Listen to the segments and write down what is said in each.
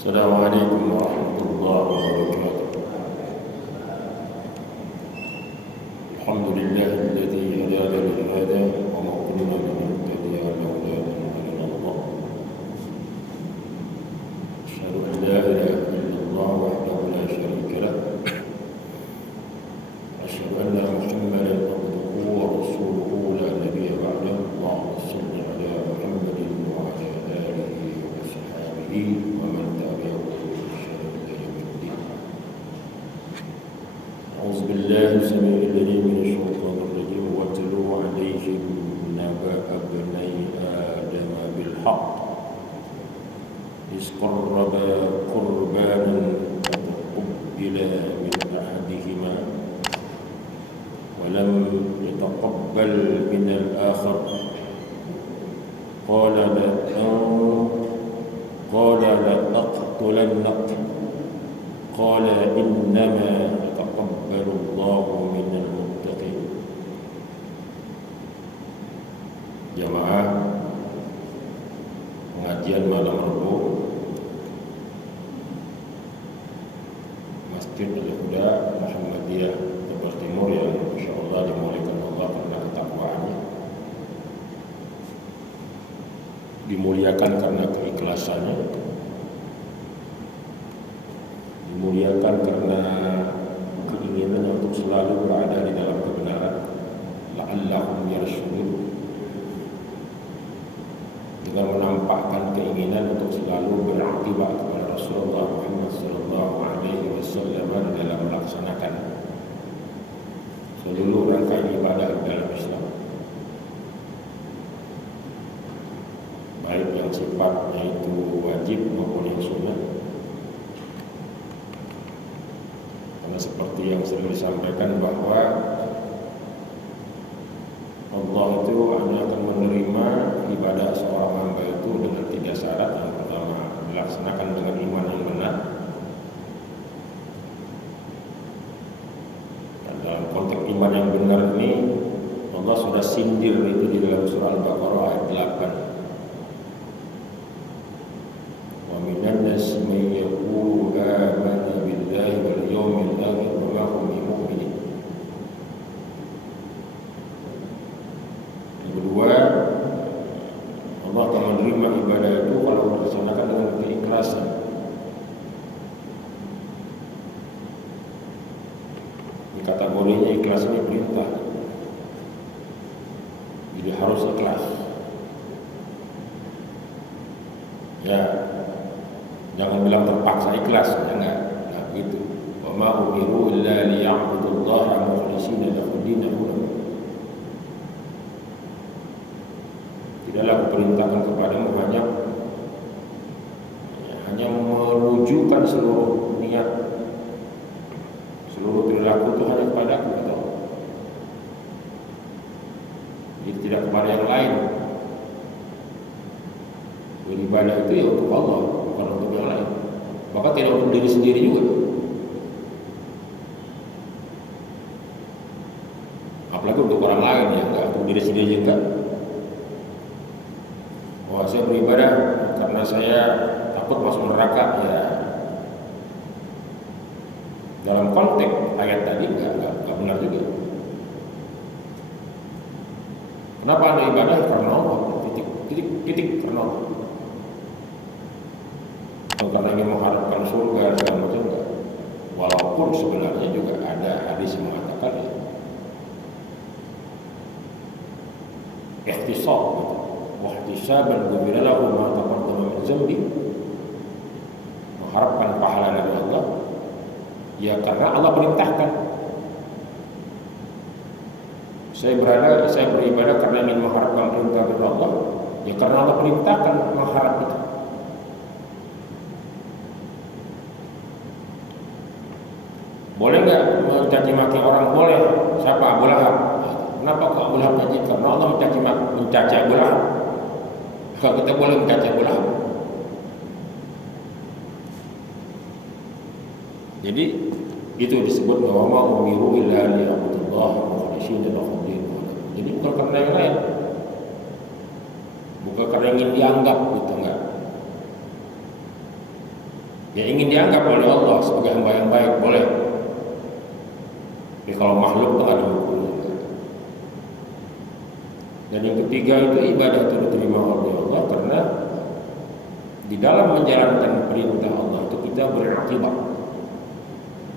السلام عليكم ورحمة الله وبركاته. الحمد لله الذي هدانا لهذا وما كنا لنهتدي لولا أن هدانا الله. أشهد أن لا إله إلا الله وحده لا شريك له. أشهد أن محمدا عبده ورسوله لا نبي بعده. اللهم صل على محمد وعلى آله وصحبه ومن تبعه بإحسان إلى يوم الدين. أعوذ بالله السميع العليم من الشيطان الرجيم واتلو عليهم نبأ ابني آدم بالحق إذ قربا قربانا فتقبل من أحدهما ولم يتقبل من الآخر قال لأقتلنك قال إنما يتقبل الله من المتقين. Jamaah pengajian malam Rabu Masjid Al-Huda Muhammadiyah Tebet Timur yang insyaallah dimuliakan Allah karena ketakwaannya, dimuliakan karena keikhlasannya, dimuliakan karena keinginannya untuk selalu berada di dalam kebenaran, la'allahum yarshudun, dengan menampakkan keinginan untuk selalu beriktibar kepada Rasulullah Muhammad sallallahu alaihi wasallam dalam melaksanakan seluruh rangkaian ibadah dalam Islam, baik yang sifatnya itu wajib maupun yang sunnah. Karena seperti yang sering disampaikan bahwa Allah itu hanya akan menerima ibadah seorang hamba itu dengan 3 syarat. Yang pertama, dilaksanakan dengan iman yang benar. Dan dalam konteks iman yang benar ini Allah sudah sindir itu di dalam surah Al-Baqarah ayat 8. Wa minan nasi may yaqulu amanna billahi wal yawmil akhir wa ma hum bimu'minin. Yang kedua, Allah akan menerima ibadah itu kalau dilaksanakan dengan keikhlasan. Ini kategorinya ikhlas ini perintah, jadi harus ikhlas. Ya, jangan bilang terpaksa ikhlas, jangan. Nah, begitu. Wa ma umiru illa liya'budullaha mukhlishina lahu dinahu. Tidaklah kuperintahkan kepadamu hanya menunjukkan seluruh niat, seluruh perilaku itu hanya kepadaku, kata Allah. Jadi tidak kepada yang lain. Beribadah itu ya untuk Allah, bukan untuk yang lain. Maka tidak untuk diri sendiri juga. Apalagi untuk orang lain ya, enggak untuk diri sendiri juga. Wah, saya beribadah karena saya takut masuk neraka, ya. Dalam konteks ayat tadi enggak benar juga. Kenapa Anda ibadah? Karena Allah. Titik karena Allah. Karena ingin mengharapkan surga segala macam enggak. Walaupun sebenarnya juga ada hadis yang mengatakan ya, ihtisab gitu. Wahtisaban ghufira lahu ma taqaddama min dzambi, mengharapkan pahala dari Allah ya karena Allah perintahkan. Saya beribadah karena ingin mengharapkan perintah dari Allah ya karena Allah perintahkan mengharap itu. Boleh enggak mencaci maki orang? Boleh. Siapa? Abu Lahab. Kenapa kok Abu Lahab caci? Karena Allah mencaci Abu Lahab. Kalau kita boleh mencaci Abu Lahab. Jadi itu disebut bahwa umiru illa liya'budullaha mukhlishina lahu din. Jadi bukan karena yang lain, bukan karena ingin dianggap gitu, enggak. Ya ingin dianggap oleh Allah sebagai hamba yang baik boleh. Tapi kalau makhluk itu ada hukumnya. Dan yang ketiga itu ibadah itu diterima oleh Allah karena di dalam menjalankan perintah Allah itu kita beriktibar,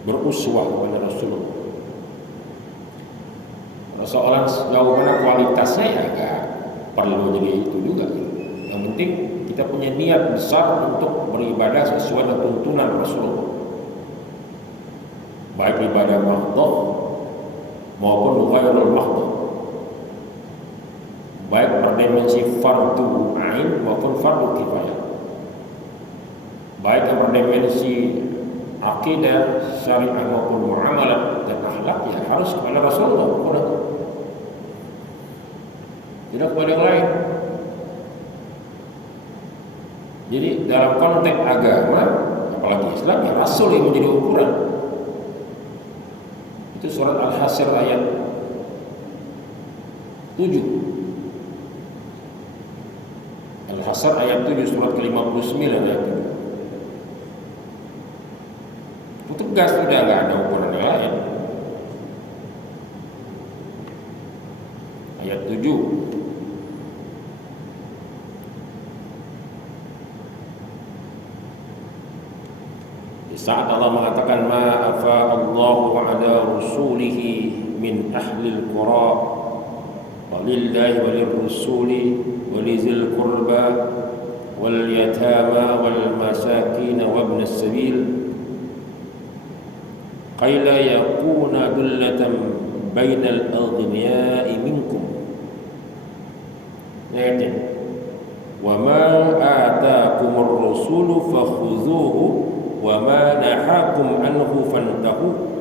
beruswah kepada Rasulullah. Seorang sejauh mana kualitasnya ya gak perlu jadi itu juga. Yang penting kita punya niat besar untuk beribadah sesuai dengan tuntunan Rasulullah, baik ibadah mahdhah maupun ghairul mahdhah, baik berdimensi fardu ain maupun fardu kifayah, baik yang berdimensi akidah, syariah maupun muamalah dan akhlak ya harus kepada Rasulullah, tidak kepada yang lain. Jadi dalam konteks agama, apalagi Islam, ya Rasul yang menjadi ukuran. Itu surat Al-Hasyr ayat 7. Al-Hasyr ayat 7, surat ke-59 ayat 7. Itu tegas, sudah nggak ada ukuran yang lain. Ayat 7. Saat Allah mengatakan ma'afa Allahu ala rasulihi min ahlil qura walillahi walirrasuli walizil qurba wal yatama wal masakin wa ibn as-sabil kay la yakuna dullatan bainal aghniya'i minkum. Ayat wa ma ataakumur rasulu fakhuzuhu wa ma nahakum anhu fantahu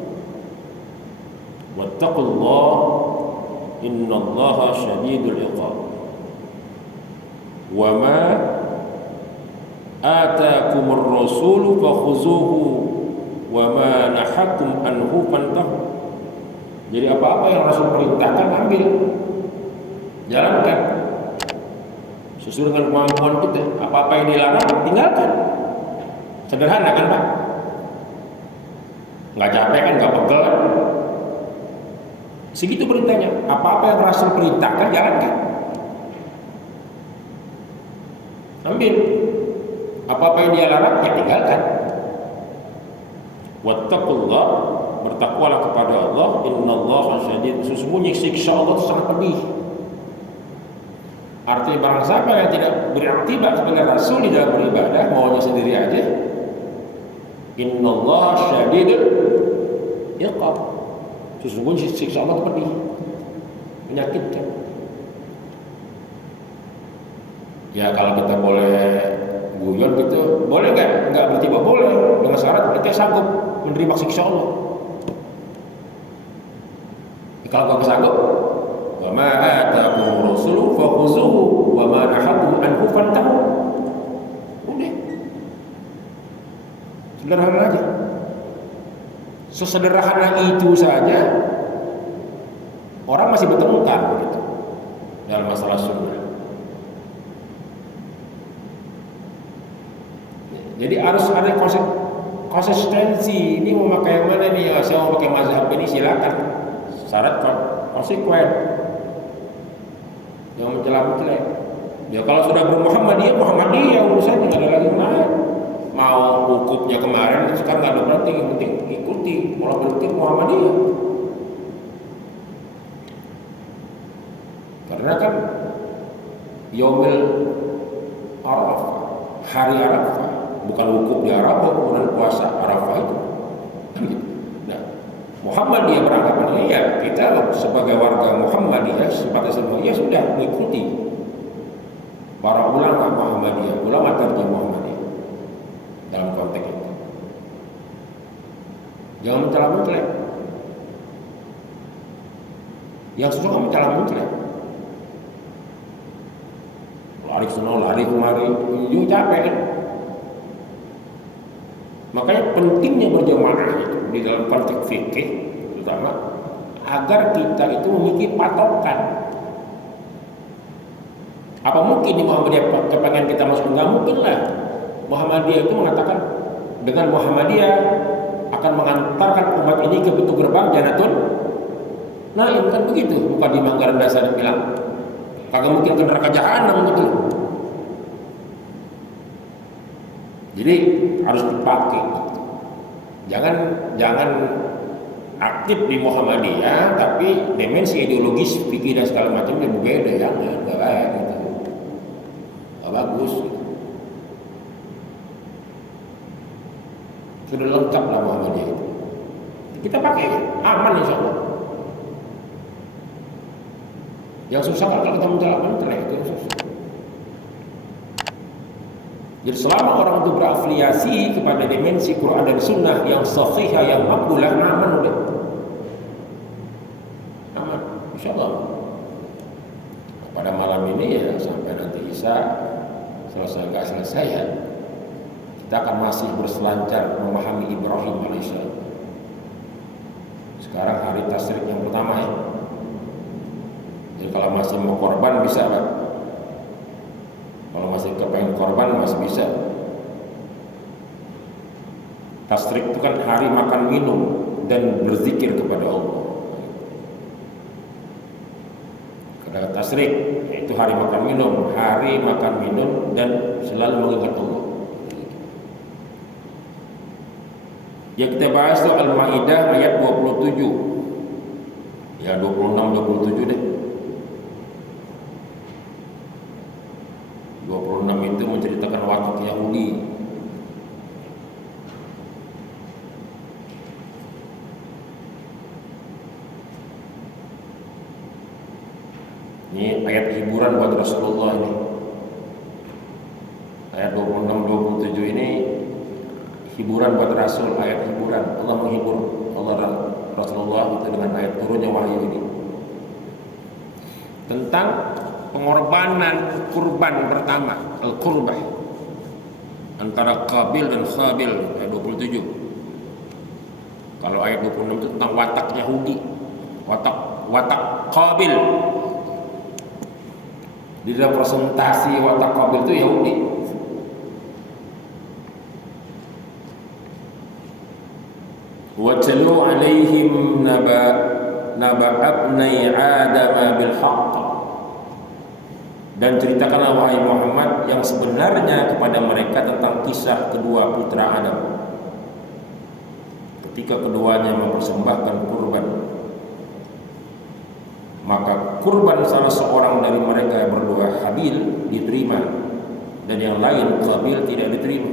wattaqullaha innallaha syadidul iqab. Wa ma ataakumur rasulu fakhuzuhu wa ma nahakum anhu fantahu. Jadi apa-apa yang Rasul perintahkan ambil, jalankan sesuai dengan kemampuan kita. Apa-apa yang dilarang tinggalkan. Sederhana kan Pak? Nggak capek kan, nggak pegel kan? Segitu perintahnya. Apa-apa yang Rasul perintahkan jalankan, ambil. Apa-apa yang dia larang ya tinggalkan. Wattaqullah, bertakwalah kepada Allah. Innallaha syadid, sesungguhnya siksa Allah itu sangat pedih. Artinya barang siapa yang tidak beriktibar sebagai Rasul di dalam beribadah, maunya sendiri aja, innallaha syadidul iqab, sesungguhnya siksa Allah itu pedih, menyakitkan. Ya kalau kita boleh guyon gitu, boleh nggak? Nggak berarti boleh, dengan syarat kita sanggup menerima siksa Allah. Kalau nggak sanggup, wa ma ataakum rasulu fakhuzuhu wa ma nahakum anhu fantahu. Udah, sederhana aja. Sesederhana itu saja orang masih bertengkar begitu dalam masalah sunnah. Jadi harus ada konsistensi. Ini mau pakai yang mana nih? Ya, saya mau pakai mazhab ini silakan. Syarat konsekuen, jangan mencela-mencela. Ya kalau sudah bermuhammadiyah, Muhammadiyah urusannya nggak ada lagi lain. Mau hukumnya kemarin sekarang nggak ada berarti, yang penting ikuti pola berpikir Muhammadiyah. Karena kan Yaumil Arafah, hari Arafah, bukan wukuf di Arafah, bukan puasa Arafah itu. Kan gitu. Nah, Muhammadiyah beranggapan ya kita sebagai warga Muhammadiyah, sebatas semua ya sudah mengikuti para ulama Muhammadiyah, ulama terjemah Muhammadiyah dalam konteks itu. Jangan mencela-mencela. Yang suka mencela-mencela, lari sana lari kemari, ujung capek kan. Makanya pentingnya berjamaah itu di dalam konteks fikih terutama, agar kita itu memiliki patokan. Apa mungkin di Muhammadiyah kepengen kita masuk? Enggak mungkin lah. Muhammadiyah itu mengatakan dengan Muhammadiyah akan mengantarkan umat ini ke pintu gerbang Jannatul Naim, kan begitu. Bukan di Manggaran Dasar bilang kagak mungkin ke neraka jahanam gitu. Jadi harus dipakai. Jangan aktif di Muhammadiyah tapi dimensi ideologis fikih dan segala macam yang berbeda, jangan, nggak baik gitu, nggak bagus gitu. Sudah lengkap lah Muhammadiyah itu, kita pakai, aman insya Allah. Yang susah kan kalau kita mentelak itu yang susah. Jadi selama orang itu berafiliasi kepada dimensi Quran dan Sunnah yang sahihah, yang makbulah, aman udah. Aman, insya Allah. Pada malam ini ya sampai nanti Isya selesai nggak selesai ya, kita akan masih berselancar memahami Ibrahim alaihissalam. Sekarang hari tasyrik yang pertama ya. Jadi kalau masih mau korban bisa Pak. Kalau masih kepengen korban masih bisa. Tasyrik itu kan hari makan minum dan berzikir kepada Allah. Karena tasyrik itu hari makan minum dan selalu mengingat Allah. Yang kita bahas itu Al-Maidah ayat 27. Ya 26 27 deh. 26 itu menceritakan watak Yahudi. Ini ayat hiburan buat Rasulullah ini. Ayat 26-27 ini hiburan buat Rasul, ayat hiburan. Allah menghibur Rasulullah itu dengan ayat turunnya wahyu ini. Tentang pengorbanan kurban pertama, al-qurbah, antara Qabil dan Khabil, ayat 27. Kalau ayat 26 itu tentang watak Yahudi, watak Qabil. Di dalam presentasi watak Qabil itu Yahudi. Watlu alaihim naba abnai Adam bil haqq. Dan ceritakanlah wahai Muhammad yang sebenarnya kepada mereka tentang kisah kedua putra Adam ketika keduanya mempersembahkan kurban. Maka kurban salah seorang dari mereka berdua, Habil, diterima dan yang lain, Qabil, tidak diterima.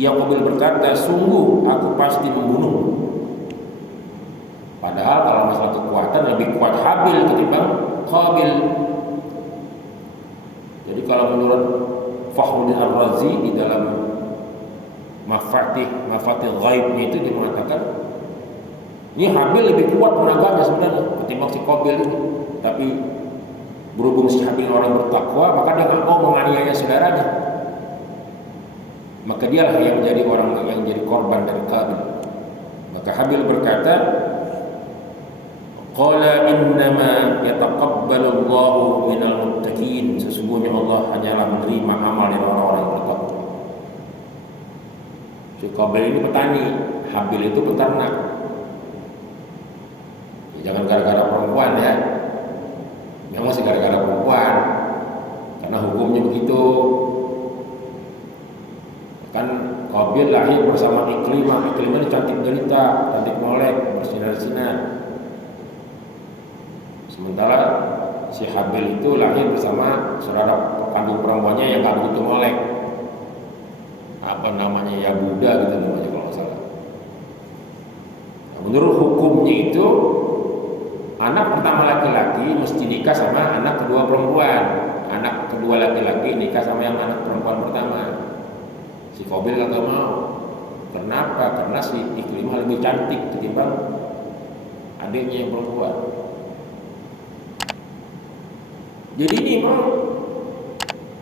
Ia Qabil berkata, sungguh aku pasti membunuh. Padahal kalau masalah kekuatan lebih kuat Habil ketimbang Qabil. Jadi kalau menurut Fakhruddin Ar-Razi di dalam Mafatih Ghaibnya itu dia mengatakan ini Habil lebih kuat tenaganya sebenarnya ketimbang si Qabil itu. Tapi berhubung si Habil orang bertakwa, maka dia nggak mau menganiaya saudaranya. Maka dialah yang menjadi orang yang jadi korban dari Qabil. Maka Habil berkata, qala innama yataqabbalu Allahu minal muttaqin. Sesungguhnya Allah hanyalah menerima amal dari orang-orang yang bertakwa. Si Qabil ini petani, Habil itu peternak. Ya, jangan gara-gara perempuan ya. Memang sih gara-gara perempuan, karena hukumnya begitu. Kan Qabil lahir bersama Iklimah. Iklimah ini cantik jelita, cantik molek, bersinar-sinar. Sementara si Habil itu lahir bersama saudara kandung perempuannya yang gak begitu molek. Apa namanya, Yahuda gitu namanya kalau nggak salah. Nah, menurut hukumnya itu anak pertama laki-laki mesti nikah sama anak kedua perempuan. Anak kedua laki-laki nikah sama yang anak perempuan pertama. Si Qabil kagak mau. Kenapa? Karena si Iklimah lebih cantik ketimbang adiknya yang perempuan. Jadi ini memang,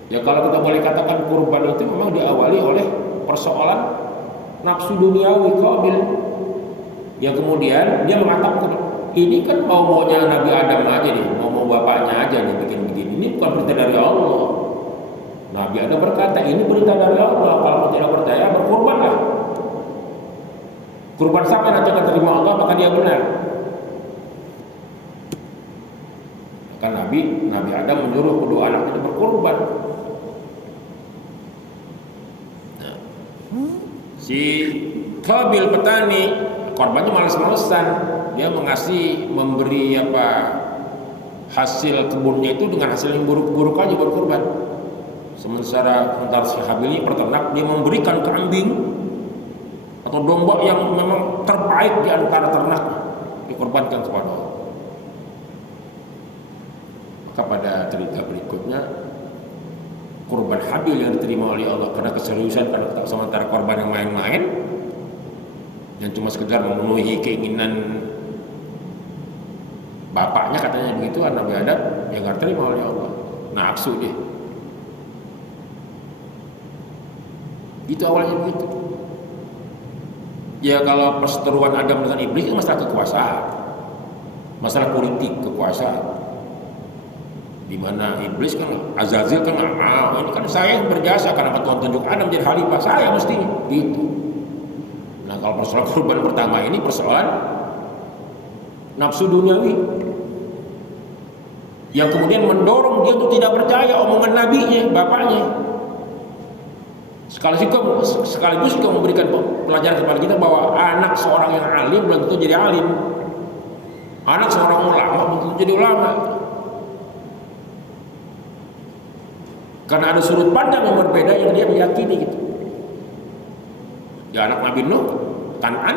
ya kalau kita boleh katakan kurban itu memang diawali oleh persoalan nafsu duniawi Qabil, yang kemudian dia mengatakan ini kan mau-maunya Nabi Adam aja nih, mau bapaknya aja nih bikin begini. Ini bukan perintah dari Allah. Nabi Adam berkata ini perintah dari Allah, kalau tidak percaya berkurbanlah. Kurban siapa yang nanti akan terima Allah, maka dia benar. Maka Nabi Adam menyuruh kedua anak itu berkurban. Nah, si Qabil petani, korbannya males-malesan. Dia memberi hasil kebunnya itu dengan hasil yang buruk-buruk aja buat kurban. Sementara si Habil ini peternak, dia memberikan kambing atau domba yang memang terbaik di antara ternak, dikorbankan kepada Allah. Maka pada cerita berikutnya, kurban Habil yang diterima oleh Allah karena keseriusan, karena sementara korban yang main-main dan cuma sekedar memenuhi keinginan bapaknya, katanya begitu, Nabi Adam yang gak terima oleh Allah, nafsu dia. Itu awalnya begitu. Ya kalau perseteruan Adam dengan iblis itu masalah kekuasaan, masalah politik kekuasaan, di mana iblis kan, Azazil kan nggak mau, ini kan saya yang berjasa karena Tuhan tunjuk Adam jadi khalifah saya mestinya gitu. Nah kalau persoalan kurban pertama ini persoalan nafsu duniawi yang kemudian mendorong dia untuk tidak percaya omongan nabinya, bapaknya. Sekaligus juga memberikan pelajaran kepada kita bahwa anak seorang yang alim belum tentu jadi alim, anak seorang ulama belum tentu jadi ulama, karena ada sudut pandang yang berbeda yang dia meyakini gitu. Ya anak Nabi Nuh, Kan'an,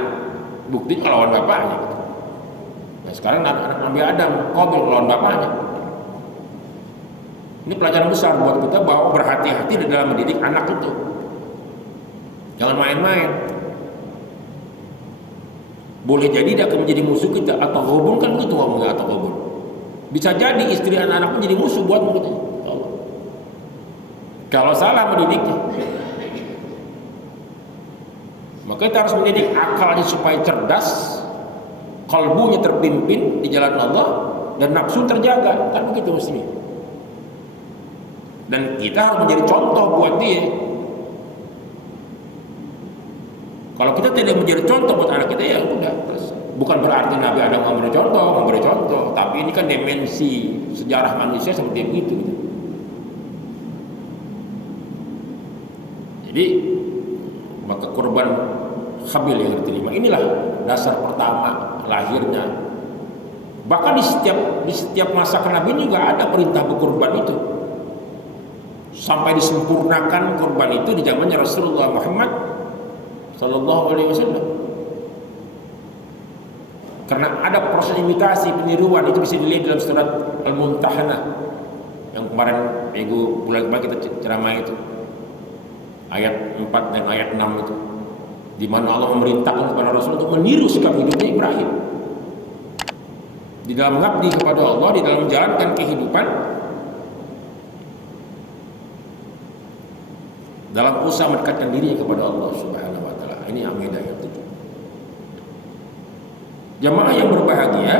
buktinya lawan bapaknya gitu. Nah sekarang anak Nabi Adam, Qabil lawan bapaknya. Ini pelajaran besar buat kita bahwa berhati-hati di dalam mendidik anak itu. Jangan main-main. Boleh jadi dia akan menjadi musuh kita, atau hubun kan gitu ngomongnya, atau hubun. Bisa jadi istri anak-anak menjadi musuh buat kita. Kalau salah mendidiknya. Maka kita harus mendidik akalnya supaya cerdas, kalbunya terpimpin di jalan Allah, dan nafsu terjaga, kan begitu mestinya. Dan kita harus menjadi contoh buat dia. Kalau kita tidak menjadi contoh buat anak kita, ya udah. Bukan berarti Nabi Adam memberi contoh, tapi ini kan dimensi sejarah manusia seperti itu. Jadi maka kurban Habil yang diterima, inilah dasar pertama lahirnya. Bahkan di setiap masa Nabi ini juga ada perintah berkurban itu. Sampai disempurnakan kurban itu di zamannya Rasulullah Muhammad Sallallahu Alaihi Wasallam. Karena ada proses imitasi, peniruan, itu bisa dilihat dalam surat Al-Mumtahanah yang kemarin bulan kemarin kita ceramah itu, ayat 4 dan ayat 6 itu, di mana Allah memerintahkan kepada Rasul untuk meniru sikap hidupnya Ibrahim di dalam mengabdi kepada Allah, di dalam menjalankan kehidupan, dalam usaha mendekatkan diri kepada Allah Subhanahu wa taala. Ini amidah yang tujuh. Jamaah yang berbahagia,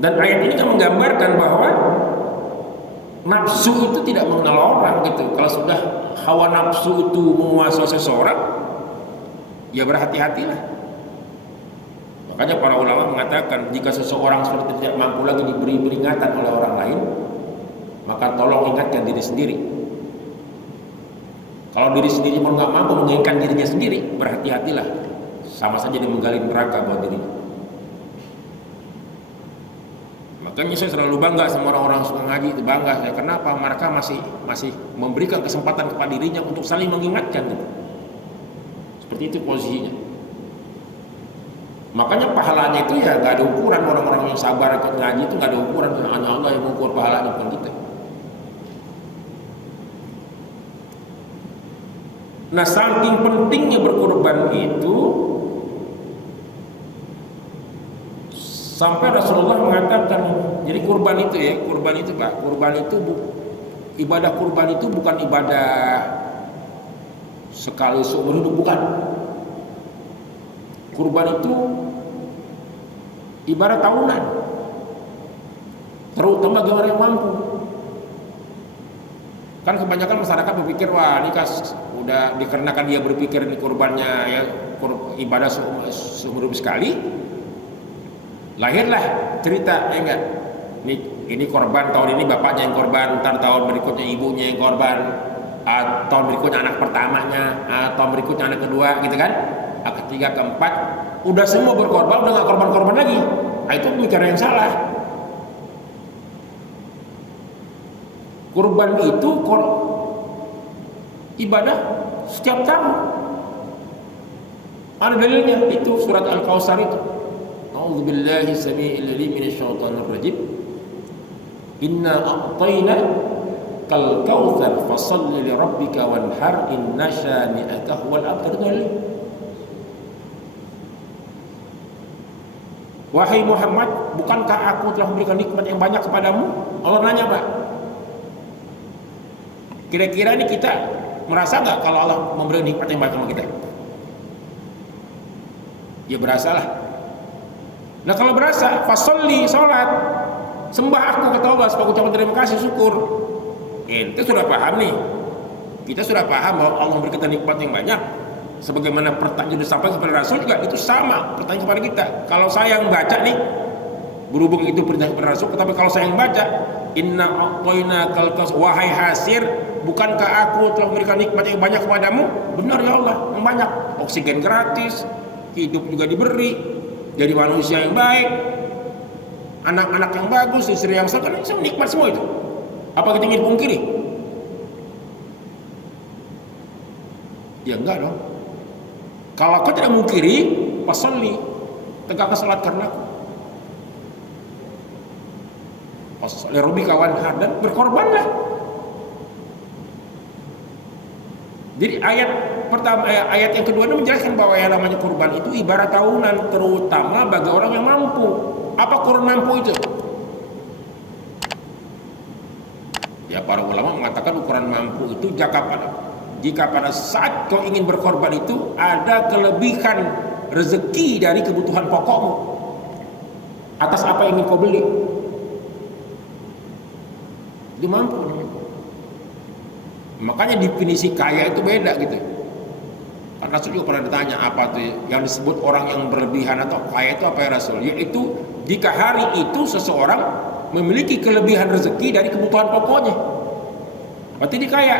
dan ayat ini kan menggambarkan bahwa nafsu itu tidak mengenal orang gitu. Kalau sudah hawa nafsu itu menguasai seseorang, ya berhati-hatilah. Makanya para ulama mengatakan jika seseorang seperti tidak mampu lagi diberi peringatan oleh orang lain, maka tolong ingatkan diri sendiri. Kalau diri sendiri pun nggak mampu mengingatkan dirinya sendiri, berhati-hatilah. Sama saja dia menggali neraka buat diri. Makanya saya selalu bangga sama orang-orang suka ngaji itu, bangga saya. Kenapa? Mereka masih memberikan kesempatan kepada dirinya untuk saling mengingatkan gitu. Seperti itu posisinya. Makanya pahalanya itu ya nggak ada ukuran. Orang-orang yang sabar ikut ngaji itu nggak ada ukuran. Hanya Allah yang mengukur pahalanya, bukan kita. Nah, saking pentingnya berkorban itu, sampai Rasulullah mengatakan, jadi kurban itu Pak, ibadah kurban itu bukan ibadah sekali seumur hidup, bukan. Kurban itu ibadah tahunan, terutama bagi orang yang mampu. Kan kebanyakan masyarakat berpikir, wah ini udah dikarenakan dia berpikir ini kurbannya ya ibadah seumur hidup sekali, lahirlah cerita ya enggak, ini korban tahun ini bapaknya yang korban, ntar tahun berikutnya ibunya yang korban, tahun berikutnya anak pertamanya, tahun berikutnya anak kedua gitu kan, ketiga keempat udah semua berkorban, udah nggak korban-korban lagi. Nah, itu pemikiran yang salah. Kurban itu ibadah setiap tahun. Ada dalilnya, itu surat Al-Kautsar itu. A'udzubillahi samii'il 'aliim minasyaitonir rajim. Inna a'tayna kal kautsar fashalli li rabbika wanhar inna syani'aka huwal abtar. Wahai Muhammad, bukankah aku telah memberikan nikmat yang banyak kepadamu? Allah nanya, Pak. Kira-kira ini kita merasa nggak kalau Allah memberi nikmat yang banyak sama kita? Ya berasalah. Nah kalau berasa, fasolli, sholat, sembah aku kata Allah sebagai ucapan terima kasih, syukur. Kita sudah paham nih. Kita sudah paham bahwa Allah memberi kita nikmat yang banyak. Sebagaimana pertanyaan disampaikan kepada Rasul juga itu sama pertanyaan kepada kita. Kalau saya yang baca nih, berhubung itu perintah kepada Rasul, tetapi kalau saya yang baca, inna a'tayna kal kautsar, wahai Hasir, bukankah aku telah memberikan nikmat yang banyak kepadamu? Benar ya Allah, yang banyak. Oksigen gratis, hidup juga diberi, jadi manusia yang baik, anak-anak yang bagus, istri yang soleh, kan nikmat semua itu. Apa kita ingin pungkiri? Ya enggak dong. Kalau kau tidak mungkiri, fasolli, tegakkan salat karena aku. Fasolli rabbika wanhar, dan berkorbanlah. Jadi ayat pertama, ayat yang kedua ini menjelaskan bahwa yang namanya kurban itu ibarat tahunan, terutama bagi orang yang mampu. Apa kurun mampu itu? Ya para ulama mengatakan ukuran mampu itu jika pada saat kau ingin berkorban itu ada kelebihan rezeki dari kebutuhan pokokmu atas apa yang ingin kau beli, itu mampu. Makanya definisi kaya itu beda gitu. Karena Rasul juga pernah ditanya apa tuh yang disebut orang yang berlebihan atau kaya itu apa ya Rasul? Yaitu jika hari itu seseorang memiliki kelebihan rezeki dari kebutuhan pokoknya, berarti dia kaya.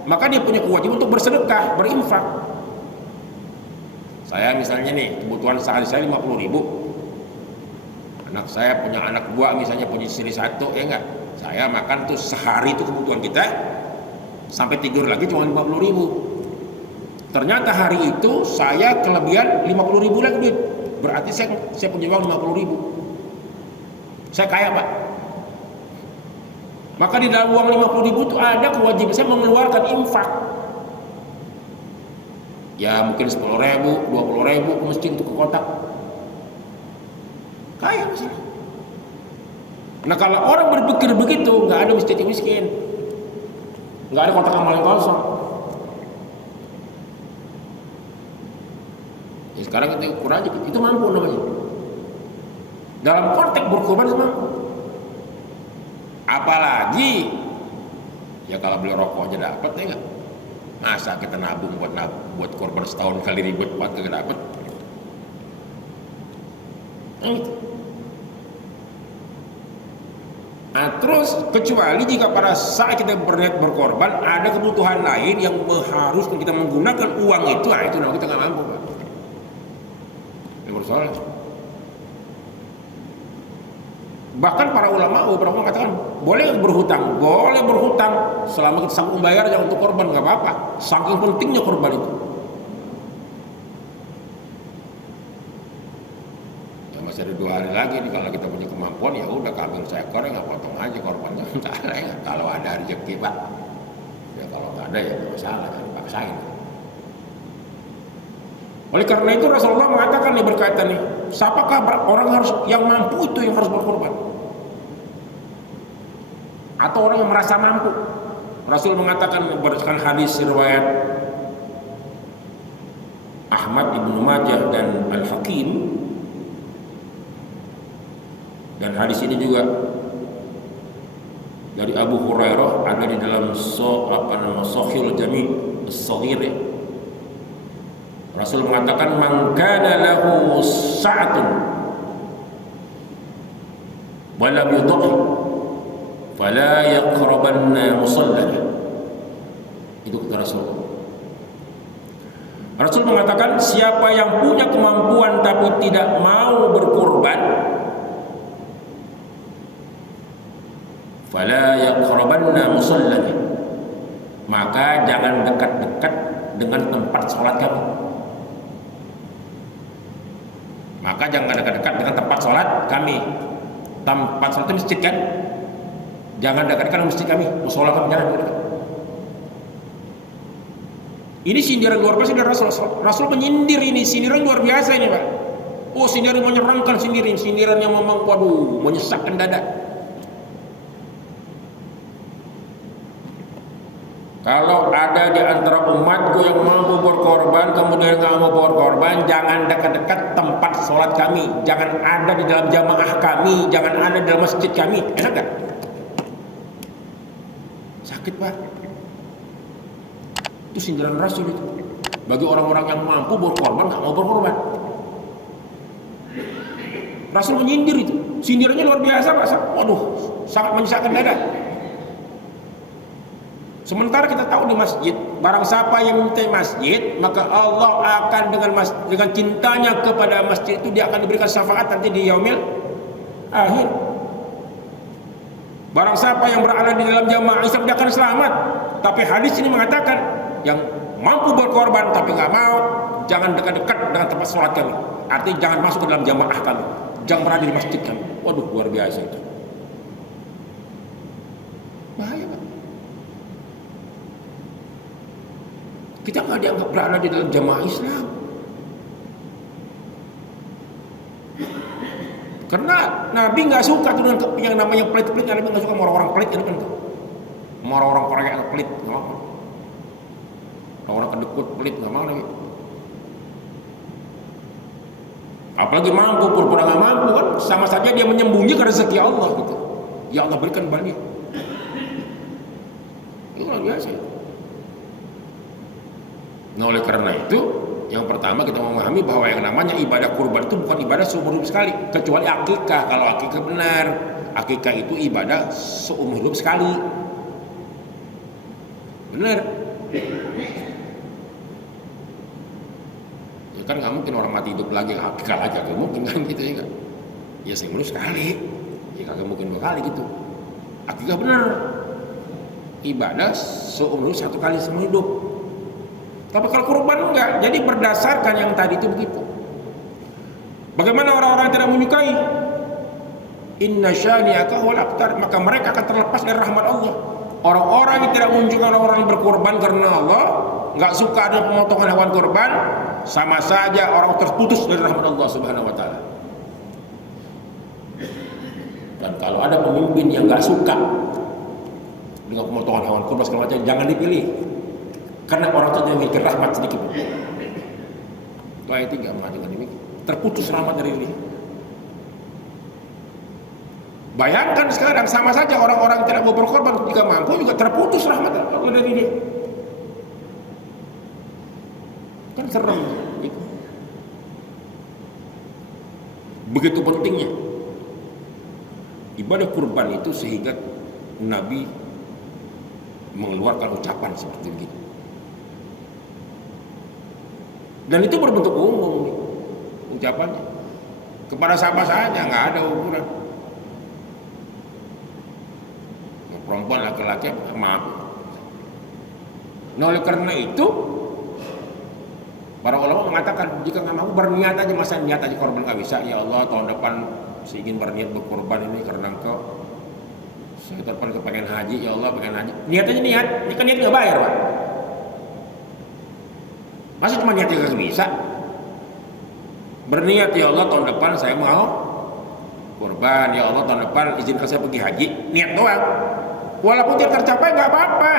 Maka dia punya kewajiban untuk bersedekah, berinfak. Saya misalnya nih kebutuhan sehari saya 50.000. Anak saya punya anak buah misalnya punya istri satu, ya enggak? Saya makan tuh sehari itu kebutuhan kita, sampai tidur lagi cuma 50.000. Ternyata hari itu saya kelebihan 50.000 lagi duit. Berarti saya punya uang 50.000. Saya kaya, Pak. Maka di dalam uang 50.000 itu ada kewajiban saya mengeluarkan infak. Ya mungkin 10.000, 20.000 ke masjid untuk ke kotak. Kaya misalnya. Nah kalau orang berpikir begitu, nggak ada masjid yang miskin, nggak ada kotak amal yang kosong. Ya, sekarang kita ukur aja, itu mampu namanya. Dalam konteks berkorban itu mampu. Apalagi ya kalau beli rokok aja dapat ya enggak. Masa kita nabung buat korban setahun kali ribet buat kagak dapat. Nah, terus kecuali jika pada saat kita berniat berkorban ada kebutuhan lain yang mengharuskan kita menggunakan uang itu, itu namanya kita nggak mampu, Pak. Ini bersoal. Bahkan para ulama beberapa mengatakan boleh berhutang selama kita sanggup membayarnya untuk korban, nggak apa-apa. Saking pentingnya korban itu. Ya masih ada 2 hari lagi nih, kalau kita punya kemampuan ya udah kambing seekor ya nggak potong aja korbannya. Ya, kalau ada rezeki, Pak. Ya kalau nggak ada ya nggak masalah, kan dipaksain. Oleh karena itu Rasulullah mengatakan nih berkaitan nih, siapakah orang yang mampu itu yang harus berkorban? Atau orang yang merasa mampu? Rasul mengatakan berdasarkan hadis riwayat Ahmad, Ibnu Majah dan Al-Hakim, dan hadis ini juga dari Abu Hurairah, ada di dalam Sahih Jami' As-Shaghir. Rasul mengatakan, man kana lahu sa'atun wa lam yudhi fala yaqrabanna musallana. Itu kata Rasul. Rasul mengatakan, siapa yang punya kemampuan tapi tidak mau berkorban, fala yaqrabanna musallana, maka jangan dekat-dekat dengan tempat sholat kami. Maka jangan dekat-dekat dengan tempat sholat kami. Tempat sholat itu masjid kan? Jangan dekat-dekat masjid kami, musola kami, jangan dekat. Ini sindiran luar biasa dari Rasul. Rasul menyindir ini, sindiran luar biasa ini, Pak. Oh, sindiran menyerangkan, sindirannya memang waduh, menyesakkan dada. Kalau ada di antara umatku yang mampu berkorban kemudian nggak mau berkorban, jangan dekat-dekat tempat sholat kami, jangan ada di dalam jamaah kami, jangan ada di dalam masjid kami. Enak gak? Sakit, Pak. Itu sindiran Rasul itu bagi orang-orang yang mampu berkorban nggak mau berkorban. Rasul menyindir itu, sindirannya luar biasa, Pak. Waduh, sangat menyesakkan dada. Sementara kita tahu di masjid, barang siapa yang mencintai masjid, maka Allah akan dengan cintanya kepada masjid itu, dia akan diberikan syafaat nanti di yaumil akhir. Barang siapa yang berada di dalam jamaah Islam, dia akan selamat. Tapi hadis ini mengatakan, yang mampu berkorban tapi nggak mau, jangan dekat-dekat dengan tempat sholat kami. Artinya jangan masuk ke dalam jamaah kami, jangan berada di masjid kami. Waduh, luar biasa itu. Bahaya, Pak. Kita nggak dianggap berada di dalam jamaah Islam. Karena Nabi nggak suka tuh dengan yang namanya pelit-pelit. Nabi nggak suka sama orang-orang pelit, kan? Sama orang-orang Korea yang pelit, nggak mau. Orang kedekut pelit, nggak mau Nabi. Apalagi mampu, pura-pura nggak mampu, kan? Sama saja dia menyembunyikan rezeki Allah gitu. Ya Allah berikan balik. Itu luar biasa. Nah, oleh karena itu, yang pertama kita memahami bahwa yang namanya ibadah kurban itu bukan ibadah seumur hidup sekali, kecuali akikah. Kalau akikah benar, akikah itu ibadah seumur hidup sekali. Benar. Ya kan nggak mungkin orang mati hidup lagi akikah aja, nggak mungkin kan gitu ya kan? Ya seumur hidup sekali, ya kagak mungkin 2 kali gitu. Akikah benar, ibadah seumur hidup 1 kali seumur hidup. Tapi kalau kurban enggak, jadi berdasarkan yang tadi itu begitu. Bagaimana orang-orang yang tidak menyukai? Inna syani'aka huwal abtar, maka mereka akan terlepas dari rahmat Allah. Orang-orang yang tidak menunjukkan orang berkorban karena Allah, nggak suka ada pemotongan hewan kurban, sama saja orang terputus dari rahmat Allah Subhanahu wa taala. Dan kalau ada pemimpin yang nggak suka dengan pemotongan hewan kurban segala macam, jangan dipilih. Karena orang itu memiliki rahmat sedikit. Itu ayat 3 mengatakan demikian. Terputus rahmat dari dia. Bayangkan sekarang sama saja orang-orang tidak mau berkorban, jika mampu juga terputus rahmat Allah dari dia. Kan serem gitu. Begitu pentingnya ibadah kurban itu sehingga Nabi mengeluarkan ucapan seperti begitu. Dan itu berbentuk umum nih, ucapannya kepada siapa saja, nggak ada ukuran. Perempuan, laki-laki, maaf. Nah, oleh karena itu para ulama mengatakan jika nggak mau berniat aja, masa niat aja korban nggak bisa. Ya Allah, tahun depan saya ingin berniat berkorban ini karena Engkau. Saya tahun depan kepengen haji, ya Allah pengen haji. Niat aja niat, ini kan niat nggak bayar, Pak. Masa cuma niatnya nggak bisa? Berniat, ya Allah tahun depan saya mau kurban, ya Allah tahun depan izinkan saya pergi haji. Niat doang. Walaupun tidak tercapai nggak apa-apa.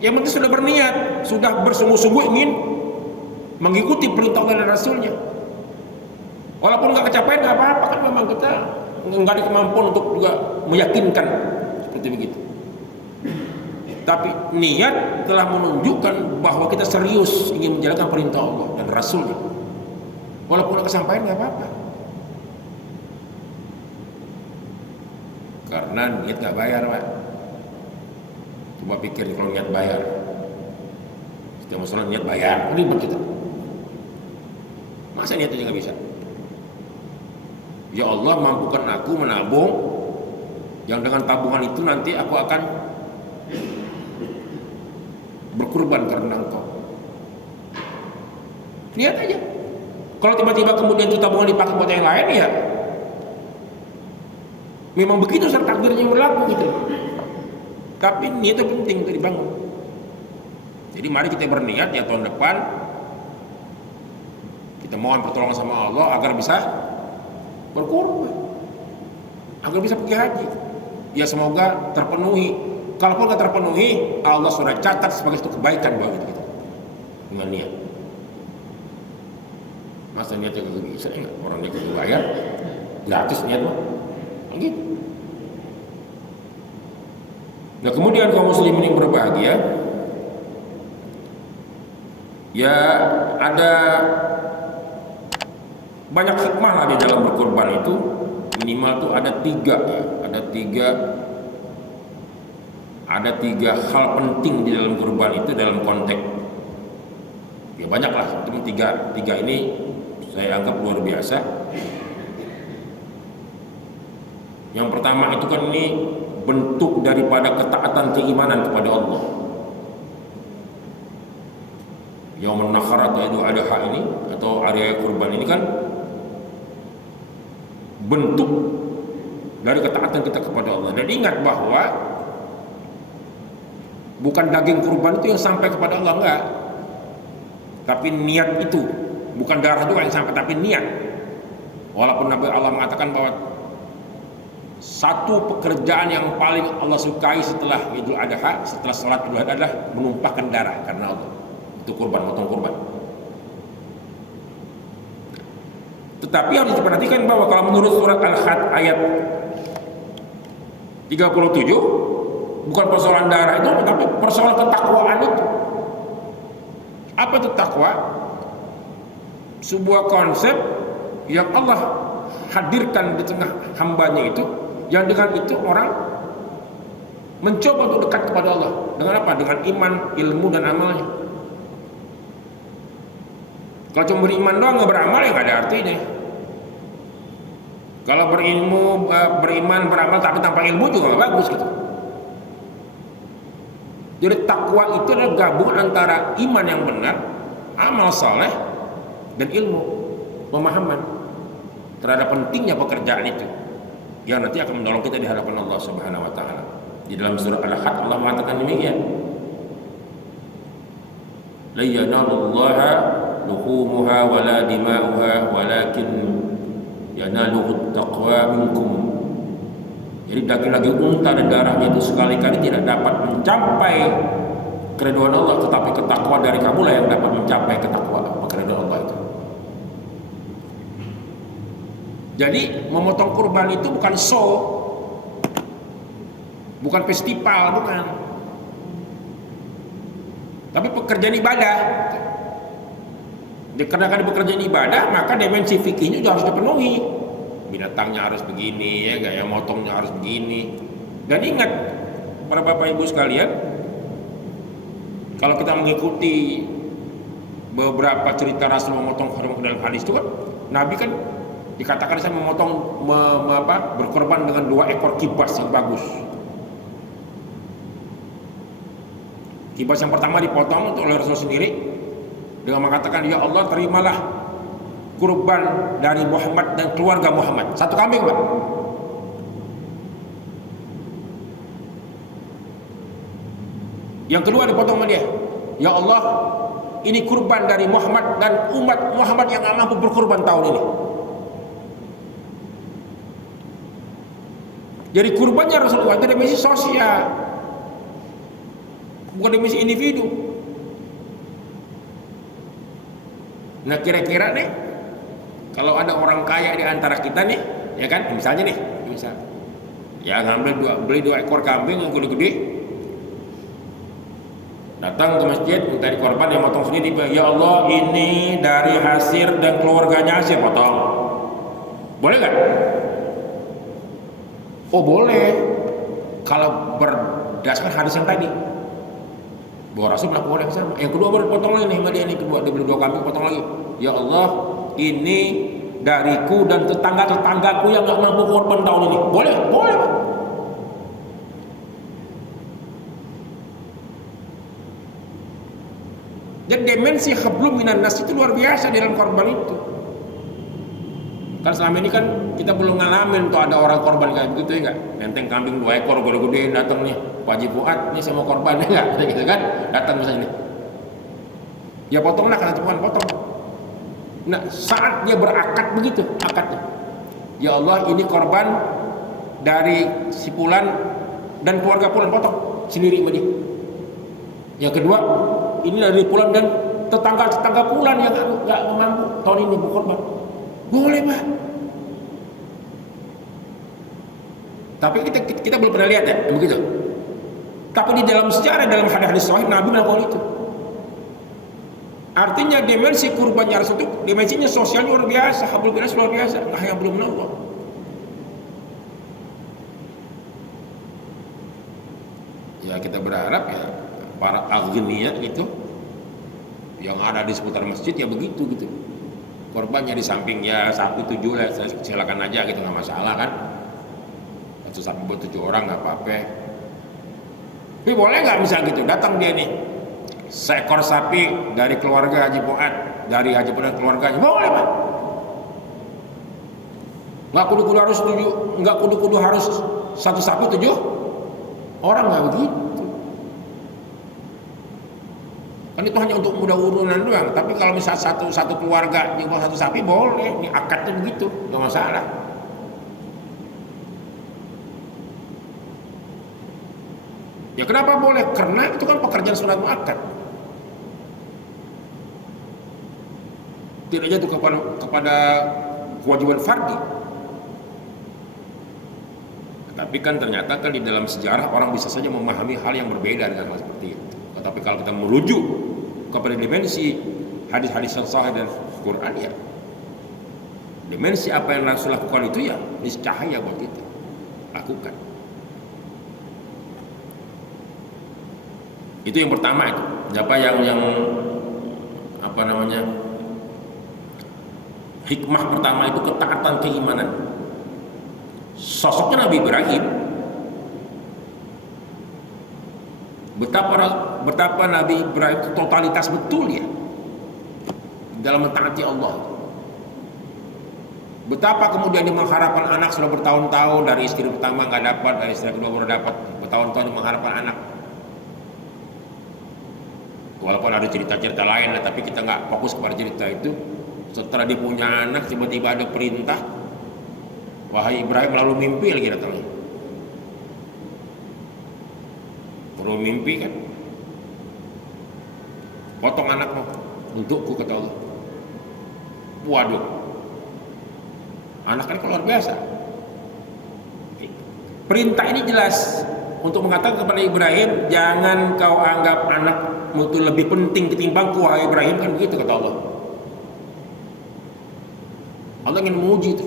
Yang penting sudah berniat, sudah bersungguh-sungguh ingin mengikuti perintah dan Rasulnya. Walaupun nggak kecapai nggak apa-apa, kan memang kita nggak ada kemampuan untuk juga meyakinkan seperti itu begitu. Tapi niat telah menunjukkan bahwa kita serius ingin menjalankan perintah Allah dan Rasulnya. Walaupun kesampaian nggak apa-apa. Karena niat nggak bayar, Pak. Coba pikir kalau niat bayar. Setiap masalah niat bayar, ribet kita. Masa niatnya nggak bisa? Ya Allah, mampukan aku menabung yang dengan tabungan itu nanti aku akan berkurban karena Engkau. Niat aja. Kalau tiba-tiba kemudian itu tabungan dipakai buat yang lain, ya memang begitu takdirnya berlaku gitu. Tapi niat itu penting untuk dibangun. Jadi mari kita berniat ya tahun depan kita mohon pertolongan sama Allah agar bisa berkurban, agar bisa pergi haji. Ya semoga terpenuhi. Kalaupun nggak terpenuhi, Allah sudah catat sebagai satu kebaikan buat kita dengan niat. Masa niatnya kagak bisa enggak? Orang dia kagak bayar, gratis niat mah. Gitu. Nah kemudian kaum muslimin yang berbahagia, ya ada banyak hikmah lah di dalam berkorban itu. Minimal tuh ada tiga ya, ada tiga hal penting di dalam kurban itu dalam konteks. Ya banyak lah, cuma tiga ini saya anggap luar biasa. Yang pertama itu kan ini bentuk daripada ketaatan keimanan kepada Allah. Yaumun Nahar atau Idul Adha ini atau hari kurban ini kan bentuk dari ketaatan kita kepada Allah. Dan ingat bahwa bukan daging kurban itu yang sampai kepada Allah, enggak. Tapi niat itu, bukan darah juga yang sampai, tapi niat. Walaupun Nabi Allah mengatakan bahwa satu pekerjaan yang paling Allah sukai setelah Idul Adha, setelah sholat Idul Adha adalah menumpahkan darah karena Allah. Itu kurban, potong kurban. Tetapi harus diperhatikan bahwa kalau menurut surat Al-Had ayat 37, bukan persoalan darah itu, tapi persoalan ketakwaan itu. Apa itu takwa? Sebuah konsep yang Allah hadirkan di tengah hambanya itu, yang dengan itu orang mencoba untuk dekat kepada Allah. Dengan apa? Dengan iman, ilmu, dan amalnya. Kalau cuma beriman doang nggak beramal ya nggak ada artinya. Kalau berilmu, beriman, beramal tapi tanpa ilmu juga nggak bagus gitu. Jadi takwa itu adalah gabungan antara iman yang benar, amal saleh, dan ilmu, pemahaman terhadap pentingnya pekerjaan itu, yang nanti akan menolong kita di hadapan Allah Subhanahu wa taala. Di dalam surah Al-Had Allah mengatakan demikian. La yanalullaha luhumuha wala dima'uha walakin yanaluhu taqwa minkum. Jadi daging-daging unta dan darahnya itu sekali-kali tidak dapat mencapai keridhaan Allah, tetapi ketakwaan dari kamu lah yang dapat mencapai ketakwaan keridhaan Allah itu. Jadi memotong kurban itu bukan show, bukan festival, bukan. Tapi pekerjaan ibadah. Karena pekerjaan ibadah, maka dimensi fikihnya juga harus dipenuhi. Binatangnya harus begini, ya, gaya motongnya harus begini. Dan ingat, para bapak ibu sekalian, kalau kita mengikuti beberapa cerita Rasul memotong kurban dalam hadis itu kan, Nabi kan dikatakan saya memotong berkorban dengan 2 ekor kibas yang bagus. Kibas yang pertama dipotong oleh Rasul sendiri dengan mengatakan, ya Allah terimalah kurban dari Muhammad dan keluarga Muhammad. 1 kambing, Pak. Yang kedua dipotong sama dia, ya Allah ini kurban dari Muhammad dan umat Muhammad yang gak mampu berkurban tahun ini. Jadi kurbannya Rasulullah itu dimensi sosial, bukan dimensi individu. Nah kira-kira nih, kalau ada orang kaya di antara kita nih, ya kan, misalnya nih, misal Ya beli dua ekor kambing yang gede-gede, datang ke masjid minta dikorban, yang potong sendiri. Ya Allah, ini dari Hasir dan keluarganya Hasir, potong. Boleh nggak? Oh boleh, kalau berdasarkan hadis yang tadi bahwa Rasul melakukan yang sama. Yang kedua baru potong lagi nih sama dia, nih kedua dia beli dua kambing, potong lagi. Ya Allah, ini dariku dan tetanggaku yang nggak mampu korban tahun ini. Boleh, boleh Pak. Dan dimensi hablum minan nas itu luar biasa di dalam korban itu. Kan selama ini kan kita belum ngalamin tuh ada orang korban kayak begitu ya nggak? Menteng kambing 2 ekor gede-gede datang nih, Pak Haji Fuad nih sama korbannya nggak? Gitu kan? Datang misalnya nih. Ya potonglah karena Tuhan potong. Nah saat dia berakad begitu akadnya, ya Allah ini korban dari si Fulan dan keluarga Fulan, potong sendiri sama dia. Yang kedua ini dari Fulan dan tetangga Fulan yang nggak mampu tahun ini berkorban. Boleh Pak. Tapi kita belum pernah lihat ya begitu. Tapi di dalam sejarah, dalam hadis-hadis sahih Nabi melakukan itu. Artinya dimensi kurbannya Rasul itu dimensinya sosial luar biasa, hablum minas luar biasa, nah yang belum menolak. Ya kita berharap ya para agniya itu yang ada di seputar masjid ya begitu gitu. Korbannya di samping ya sapi 7 lah, silakan aja gitu, nggak masalah kan. Satu sapi buat 7 orang nggak apa-apa. Tapi boleh nggak misalnya gitu, datang dia nih seekor sapi dari keluarga Haji Fuad, dari Haji Fuad dan keluarganya, boleh Pak. Nggak kudu-kudu harus 7, nggak kudu-kudu harus satu sapi 7 orang, nggak begitu. Kan itu hanya untuk mudah urunan doang. Tapi kalau misalnya satu keluarga nyumbang satu sapi boleh, ini akadnya begitu, nggak masalah. Ya kenapa boleh? Karena itu kan pekerjaan sunat muakkad. Tidak jatuh kepada kewajiban fardi. Tapi kan ternyata kan di dalam sejarah orang bisa saja memahami hal yang berbeda dengan hal seperti itu. Tetapi kalau kita merujuk kepada dimensi hadis-hadis yang sahih dan Quran, ya dimensi apa yang Rasul lakukan itu ya niscaya buat kita lakukan. Itu yang pertama itu. Apa yang apa namanya? Hikmah pertama itu ketaatan keimanan. Sosoknya Nabi Ibrahim, betapa Nabi Ibrahim itu totalitas betul ya dalam mentaati Allah. Betapa kemudian dia mengharapkan anak selama bertahun-tahun, dari istri pertama nggak dapat, dari istri kedua baru dapat, bertahun-tahun dia mengharapkan anak. Walaupun ada cerita-cerita lain, tapi kita nggak fokus kepada cerita itu. Setelah dia punya anak, tiba-tiba ada perintah, wahai Ibrahim, lalu mimpi lagi datangnya. Perlu mimpi kan? Potong anakmu untukku, kata Allah. Waduh, anak kan luar biasa. Perintah ini jelas untuk mengatakan kepada Ibrahim, jangan kau anggap anakmu itu lebih penting ketimbangku, wahai Ibrahim, kan begitu kata Allah. Allah ingin menguji itu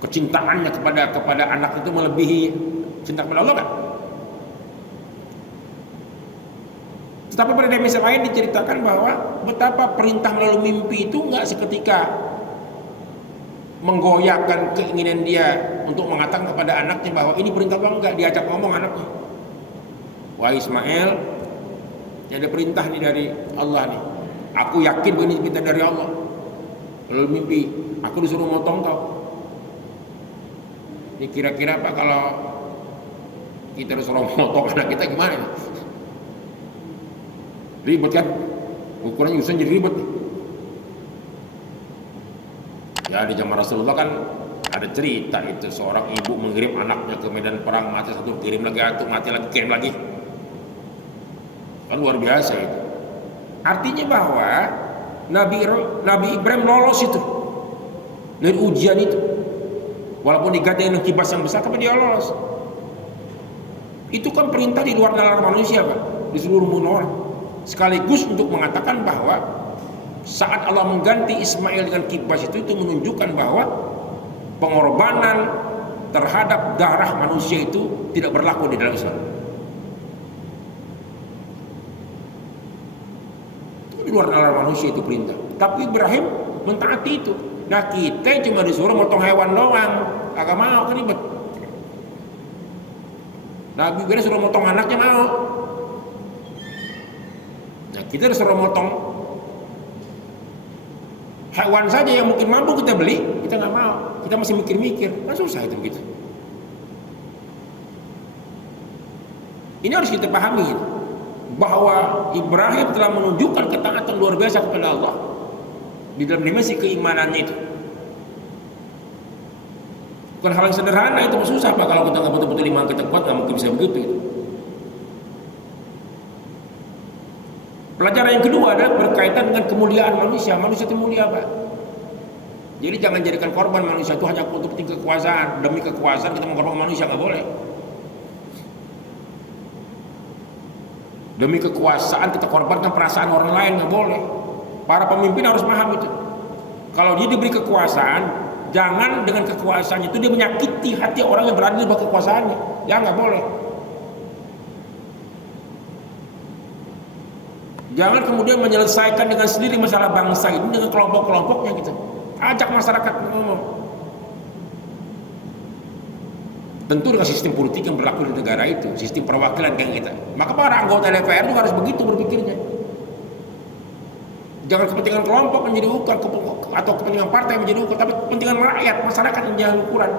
kecintaannya kepada anak itu melebihi cinta kepada Allah kan? Tetapi pada dimensi lain diceritakan bahwa betapa perintah melalui mimpi itu nggak seketika menggoyahkan keinginan dia untuk mengatakan kepada anaknya bahwa ini perintah apa enggak. Diajak ngomong anaknya, wah Ismail, ada perintah nih dari Allah nih, aku yakin ini perintah dari Allah. Lalu mimpi, aku disuruh motong kau. Ini kira-kira Pak, kalau kita disuruh motong anak kita gimana nih? Ribet kan? Ukurannya urusan jadi ribet. Ya di zaman Rasulullah kan ada cerita itu, seorang ibu mengirim anaknya ke medan perang, mati satu, kirim lagi satu, mati lagi, kirim lagi. Kan luar biasa itu. Artinya bahwa Nabi Ibrahim lolos itu dari ujian itu. Walaupun diganti dengan kibas yang besar, tapi dia lolos. Itu kan perintah di luar nalar manusia, Pak, di seluruh dunia orang. Sekaligus untuk mengatakan bahwa saat Allah mengganti Ismail dengan kibas itu menunjukkan bahwa pengorbanan terhadap darah manusia itu tidak berlaku di dalam Islam. Itu di luar nalar manusia itu perintah. Tapi Ibrahim mentaati itu. Nah, kita cuma disuruh motong hewan doang, agak mau, kan ribet. Nabi Ibrahim suruh motong anaknya mau. Nah, kita disuruh motong hewan saja yang mungkin mampu kita beli, kita nggak mau. Kita masih mikir-mikir, kan susah itu begitu. Ini harus kita pahami bahwa Ibrahim telah menunjukkan ketaatan luar biasa kepada Allah di dalam dimensi keimanannya itu. Bukan hal yang sederhana, itu susah Pak. Kalau kita nggak betul-betul iman kita kuat, nggak mungkin bisa begitu gitu. Pelajaran yang kedua adalah berkaitan dengan kemuliaan manusia. Manusia itu mulia, Pak. Jadi jangan jadikan korban manusia itu hanya untuk kepentingan kekuasaan. Demi kekuasaan kita mengorbankan manusia, nggak boleh. Demi kekuasaan kita korbankan perasaan orang lain, nggak boleh. Para pemimpin harus paham itu. Kalau dia diberi kekuasaan, jangan dengan kekuasaannya itu dia menyakiti hati orang yang berada di bawah kekuasaannya. Ya nggak boleh. Jangan kemudian menyelesaikan dengan sendiri masalah bangsa ini dengan kelompok-kelompoknya gitu. Ajak masyarakat ngomong. Tentu dengan sistem politik yang berlaku di negara itu, sistem perwakilan kayak kita. Maka para anggota DPR juga harus begitu berpikirnya. Jangan kepentingan kelompok menjadi ukuran atau kepentingan partai menjadi ukuran, tapi kepentingan rakyat, masyarakat yang jadi ukuran.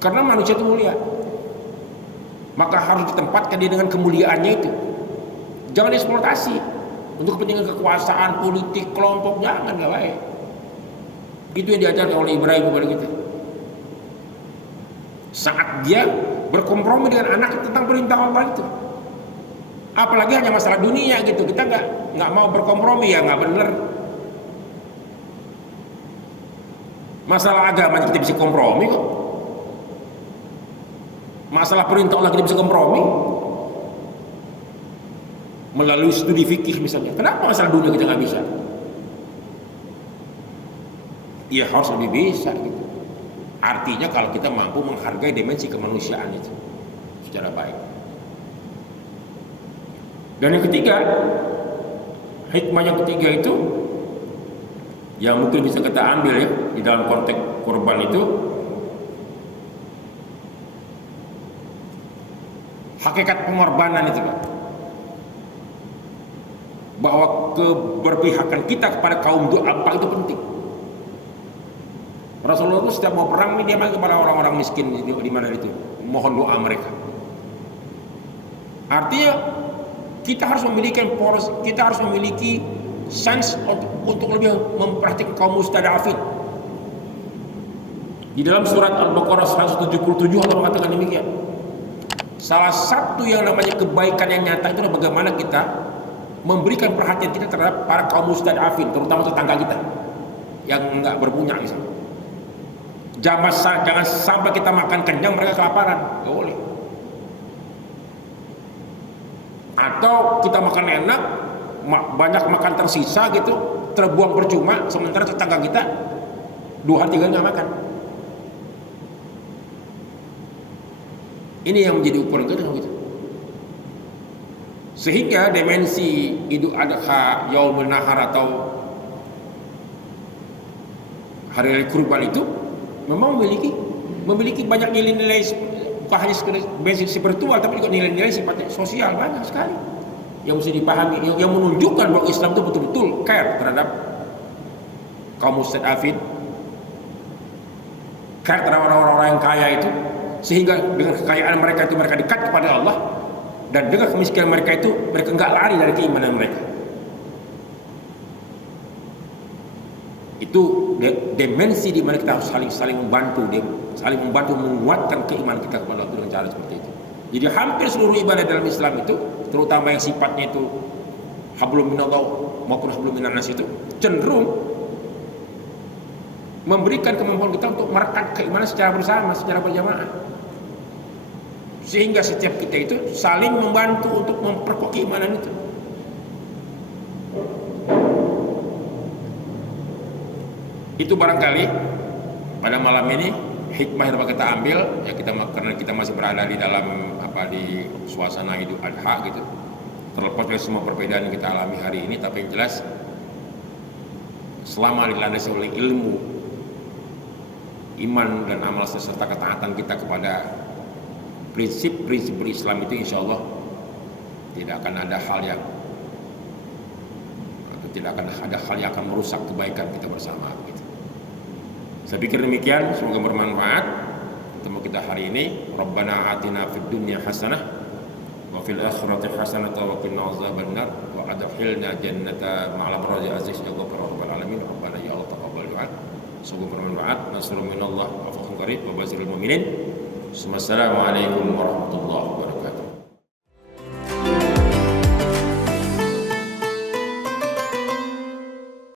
Karena manusia itu mulia, maka harus ditempatkan dia dengan kemuliaannya itu. Jangan dieksploitasi untuk kepentingan kekuasaan, politik, kelompok, jangan, gak baik. Itu yang diajarkan oleh Ibrahim kepada kita. Saat dia berkompromi dengan anak tentang perintah Allah itu, apalagi hanya masalah dunia gitu, kita nggak mau berkompromi, ya nggak benar. Masalah agama kita bisa kompromi kok. Masalah perintah Allah kita bisa kompromi melalui studi fikih misalnya. Kenapa masalah dunia kita nggak bisa? Ya harus lebih bisa gitu. Artinya kalau kita mampu menghargai dimensi kemanusiaan itu secara baik. Dan yang ketiga, hikmah yang ketiga itu yang mungkin bisa kita ambil ya di dalam konteks kurban itu, hakikat pengorbanan itu Pak. Bahwa keberpihakan kita kepada kaum du'afa itu penting. Rasulullah itu setiap mau perang dia manggil kepada orang-orang miskin di mana itu, mohon doa mereka. Artinya kita harus memiliki sense untuk lebih memperhatikan kaum mustadafin. Di dalam surat Al-Baqarah 177 Allah mengatakan demikian. Salah satu yang namanya kebaikan yang nyata itu adalah bagaimana kita memberikan perhatian kita terhadap para kaum mustadafin, terutama tetangga kita yang enggak berpunya misalnya. Jangan sampai kita makan kenyang mereka kelaparan, nggak boleh. Atau kita makan enak, banyak makan tersisa gitu, terbuang percuma, sementara tetangga kita 2 hari 3 hari nggak makan. Ini yang menjadi ukuran kita gitu. Sehingga dimensi Idul Adha, Yaumul Nahar atau hari-hari kurban itu memang memiliki banyak nilai-nilai, bukan hanya basic spiritual, tapi juga nilai-nilai sifatnya sosial banyak sekali yang mesti dipahami, yang menunjukkan bahwa Islam itu betul-betul care terhadap kaum mustadafin, care terhadap orang-orang yang kaya itu, sehingga dengan kekayaan mereka itu mereka dekat kepada Allah, dan dengan kemiskinan mereka itu mereka nggak lari dari keimanan mereka. Itu dimensi di mana kita harus saling membantu, menguatkan keimanan kita kepada Allah dengan cara seperti itu. Jadi hampir seluruh ibadah dalam Islam itu, terutama yang sifatnya itu hablum minallah maupun hablum minan nas itu cenderung memberikan kemampuan kita untuk merekat keimanan secara bersama, secara berjamaah. Sehingga setiap kita itu saling membantu untuk memperkuat keimanan itu. Itu barangkali pada malam ini hikmah yang dapat kita ambil ya, karena kita masih berada di dalam di suasana Idul Adha gitu. Terlepas dari semua perbedaan yang kita alami hari ini, tapi yang jelas selama dilandasi oleh ilmu, iman dan amal serta ketaatan kita kepada prinsip-prinsip berislam itu, insya Allah tidak akan ada hal yang akan merusak kebaikan kita bersama gitu. Saya pikir demikian, semoga bermanfaat. Ketemu kita hari ini. Rabbana atina fid dunya hasanah wa fil akhirati hasanah wa qina azabannar wa adkhilna jannata ma'al abrar aziz ya rabbal alamin. Rabbana ya Allah taqabbal du'a. Semoga bermanfaat. Nasrun minallah wa fathun qarib wa basiril mu'minin. Assalamualaikum warahmatullahi wabarakatuh.